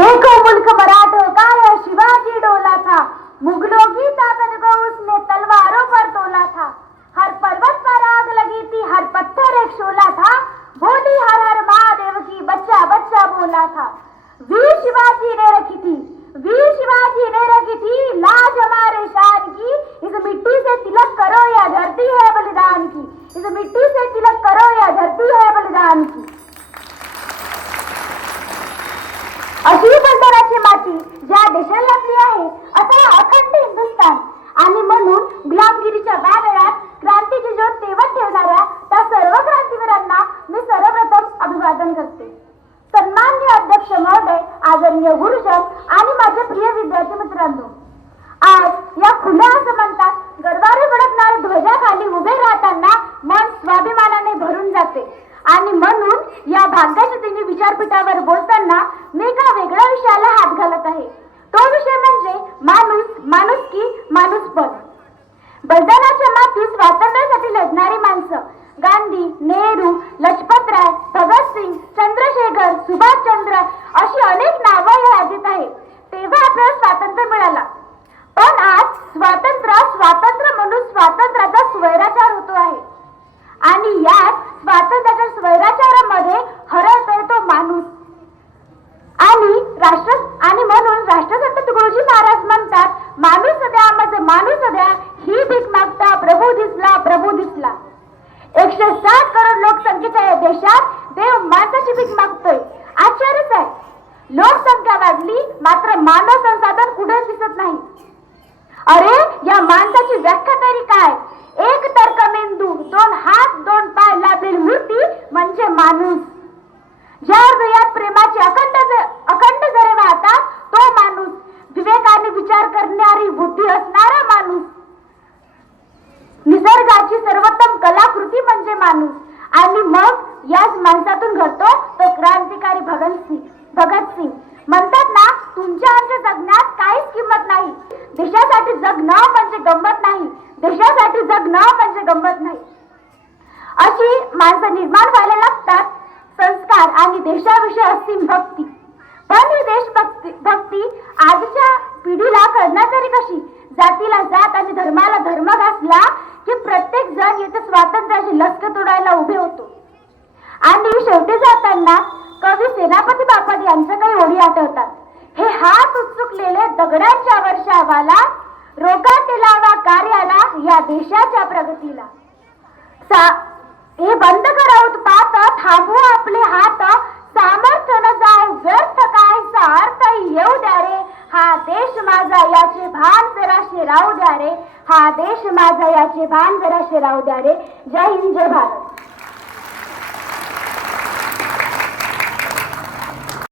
देखो मुल्क मराठों का यह शिवाजी डोला था, मुगलों की ताकत को उसने तलवारों पर तोला था। हर पर्वत पर आग लगी थी, हर पत्थर एक शोला था, बोली हर हर महादेव की बच्चा बच्चा बोला था। वीर शिवाजी ने रखी थी, वीर शिवाजी ने रखी थी लाज हमारे शान की। इस मिट्टी से तिलक करो या धरती है बलिदान की, इस मिट्टी से तिलक करो या धरती है बलिदान की। अशी बंदराची माती ज्या देशाला लागली आहे असा अखंड हिंदुस्थान, आणि म्हणून गुलामगिरीच्या वादळात क्रांतीची ज्योत तेवत ठेवणाऱ्या त्या सर्व क्रांतिवीरांना मी सर्वप्रथम अभिवादन करते। सन्माननीय अध्यक्ष महोदय, आदरणीय गुरुजन आणि माझे प्रिय विद्यार्थी मित्रांनो, आज या खुल्या आसमंतात गरवारे फडकणाऱ्या ध्वजाखाली उभे राहताना मन स्वाभिमानाने भरून जाते, आणि म्हणून या भाग्याच्या दिनी विचारपीठावर बोलताना मी एका वेगळ्या विषयाला हात घालत आहे। तो विषय म्हणजे माणूस, माणुसकी, माणूसपण। बलिदानाच्या मातीत स्वातंत्र्यासाठी लढणारी माणसं गांधी, नेहरू, लजपतराय, भगतसिंग, चंद्रशेखर, सुभाषचंद्र अशी अनेक नावं या यादीत आहेत। तेव्हा आपल्याला स्वातंत्र्य मिळाला, पण आज स्वातंत्र्य म्हणून स्वातंत्र्याचा स्वैराचार होतो आहे, आणि यात स्वातंत्र्याच्या स्वैराचारामध्ये हरवतोय तो माणूस। आणि म्हणून राष्ट्रसंत तुकडोजी महाराज म्हणतात, माणूस द्या माझे माणूस द्या, ही भीक मागता प्रभू दिसला प्रभू दिसला। 160 करोड लोकसंख्येच्या या देशात देव माणसाची भीक मागतोय। आश्चर्यच आहे, लोकसंख्या वाढली मात्र मानव संसाधन कुठेच दिसत नाही। अरे या माणसाची व्याख्या तरी काय? एक तर्कमेंदू, 2 हात 2 पाय लाभलेली मूर्ती म्हणजे माणूस। ज्या हृदयात प्रेमाचे अखंड झरे वाहतात तो माणूस, विवेकाने विचार करणारी बुद्धी असणारा माणूस, निसर्गाची सर्वोत्तम कलाकृती म्हणजे माणूस। आणि मग याच माणसातून घडतो तो क्रांतिकारी भगतसिंग। म्हणतात ना, तुमच्या आमच्या जगण्यात काहीच किंमत नाही, देशासाठी जगणं म्हणजे गंमत नाही, देशासाठी जगणं म्हणजे गंमत नाही। अशी माणसं निर्माण व्हायला लागतात, संस्कार आणि देशाविषयी असीम भक्ती। पण ही देशभक्ती आजच्या पिढीला कळणार तरी कशी? जातीला जात आणि धर्माला धर्म घासला की प्रत्येक जण येथे स्वातंत्र्याची लचक तोडायला उभे होतो। आणि शेवटी जाताना कवी सेनापती बापट यांच्या काही ओळी आठवतात, हे हात उचललेले दगडांच्या वर्षावाला, रोगात लावा कार्याला या देशाच्या प्रगतीला। हे बंद करा उत्पात, थांबवा आपले हात, सामर्थ्य न जाय व्यर्थ काय सार्थ येऊ द्या रे, हा देश माझा याचे भान जराशे राहू द्या रे, हा देश माझा याचे भान जराशे राहू द्या रे। जय हिंद, जय भारत।